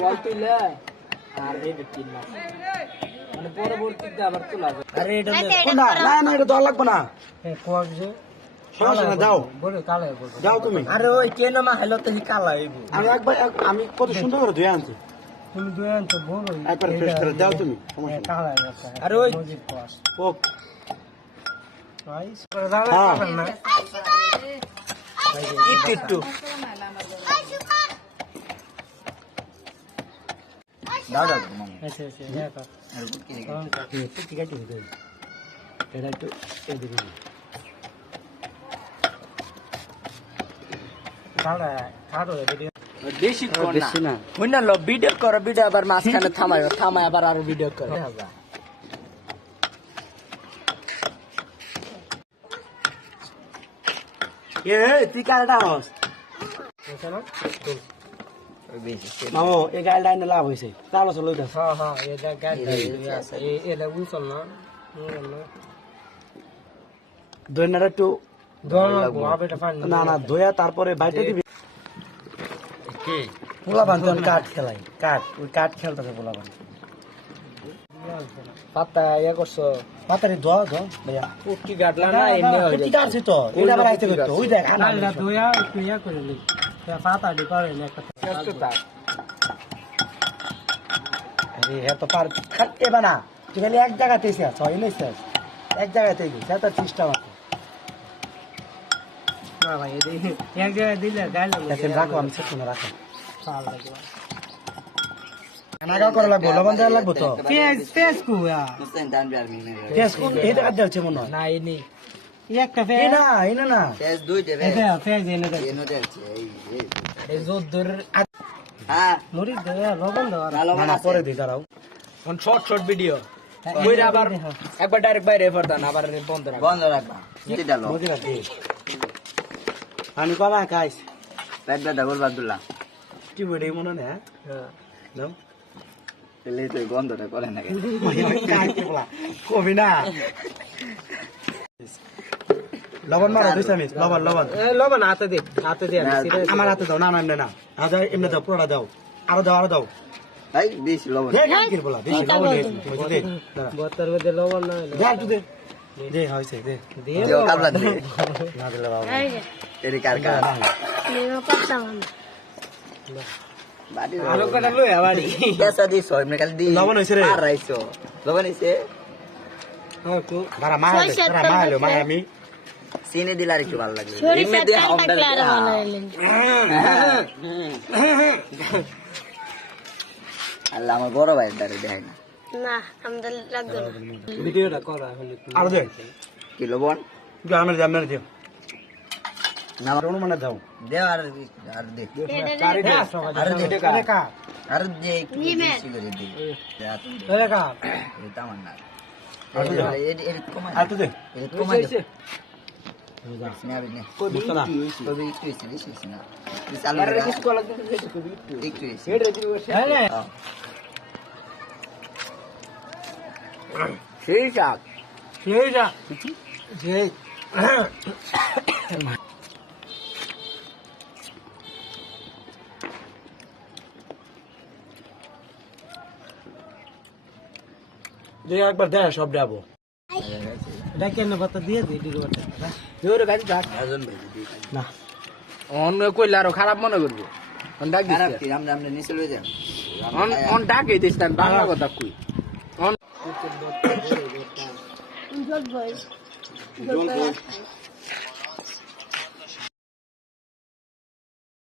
ওয়াল তুইলে আর এই 3 মাস মানে পরবর্তীতে আবার তোলা যাবে। আরে এটা কোনটা না না এটা দেওয়া লাগবে না এ কোয়াক যে সমস্যা না দাও বলে কালে বলে দাও তুমি আরে ওই কেন মা হেলো তো হি কালা আইবো আমি একবার আমি কত সুন্দর করে ধুয়ে আনছি তুমি দুয়ান তো বলো একবার ফ্রেশ করে দাও তুমি সমস্যা না কালা আছে আরে ওই মজিদ কোয়াস ও গাইস করে দাও না একটু দাও দাও মামা আচ্ছা আচ্ছা দেখো আর কি ঠিক আছে এটা একটু এদিকে কালা কাটো ভিডিও বেশি কোন না বুঝনা লো ভিডিও করো ভিডিও আবার মাঝখানে থামায় আবার আর ভিডিও করো এ তুই কালটা হস বুঝছনা মামা এই গালটা এনে লাভ হইছে চালো চলো দাও হ্যাঁ হ্যাঁ এটা গাড়ি আছে এটা উছল না দইনাটা একটু না না ধোয়া তারপরে বাইটে দিবি কি পোলা বান্ধন কাঠ খেলাই কাঠ ওই কাঠ খেলতেছে পোলা বান্ধ পাতা ইয়া করছো পাতারি ধোয়া ধো ভাইয়া কি গাটলা না এমনি হয়ে ঠিক আছে তো এটা আবার আইতে করতে ওই দেখ আনা না দইয়া একটু ইয়া করে নি পাতা দি করে না একটা আরে হে তো পার খাটতে বানা তুই খালি এক জায়গাতে এসে আছ ইলেছে এক জায়গাতে গেছে এটা 30টা মতো না ভাই এই এক জায়গায় দিলে গাল দেখেন রাখো আমি সেট করে রাখো সাল লাগবে নাগা করা লাগবে লবণ দেওয়া লাগবে তো পেজ কুয়া টেস্ট কোন এটা কাট দিচ্ছে মনে হয় না ইনি একটা ফে এই না এই না না পেজ দুই দেবে এটা ফেজ এনে দে এনো দেলছে এই আরে জোর হ্যাঁ মরি দে লবণ দাও ভালো না না পরে দিই দাঁড়াও কোন শর্ট ভিডিও কইরা আবার একবার ডাইরেক্ট বাইরে ফরদান আবার বন্ধ রাখ বন্ধ রাখবা কি ডালো বুঝি রাখি আমি কবা খাইস পেট ব্যথা করবো আব্দুল্লাহ কি বড়ি মনে না হ্যাঁ নাও পেলে তো গন্ধটা করে না কবি না লবণ মারো দুই চামচ লবণ লবণ লবণ হাতে দে আমার হাতে দাও না না এমনি না হাতে এমনি দাও পুরোটা দাও আরো দাও আরো দাও ভাই বেশি লবণ দেখ কি বলা বেশি লবণ দিয়েছি বুঝলি দে বোতর মধ্যে লবণ না দে একটু দে দে হইছে দে দিও কাবলা দে না দিলে বাবা তেরি কার কার বাড়ি আলো কাটা লই আবাড়ি কেসা দিছো এমনি খালি দি লবণ হইছে রে। আর রাইছো লবণ হইছে হ্যাঁ কো দাঁড়া মা হলো দাঁড়া মা হলো মা আমি চিনি দিলে আর একটু ভালো লাগবে এমনি দিয়ে হামটা আল্লাহ আমার বড় ভাই দাঁড়ে দেখাই না না আমাদের লাগবে না ভিডিওটা করা হলো আরো দে কি লবণ আমার দিও না আমার অনুমানে দাও দেও আর আর দে চারি দে আর দে কা আর দে একটু বেশি করে দে কা এটা আমার না আর দে এর কমা আর তো দে এর কমা দে না রে বুঝছ না কবি একটু এসে বেশি না চালু আরে করে কিছু কলা দিতে কবি একটু এসে হেড রে দিও সেই শাক সেইটা সেই যে একবার দে সব দেবো এটা কেন পাতা দিয়ে দিই দিগো পাতা জোরে গাড়ি ডাক রাজন ভাই না অন্য কইলে আরো খারাপ মনে করবো অন ডাক খারাপ দিস কি আমরা আমরা নিচে লয়ে যান অন ডাকে দিস না বাংলা কথা কই অন জল বয়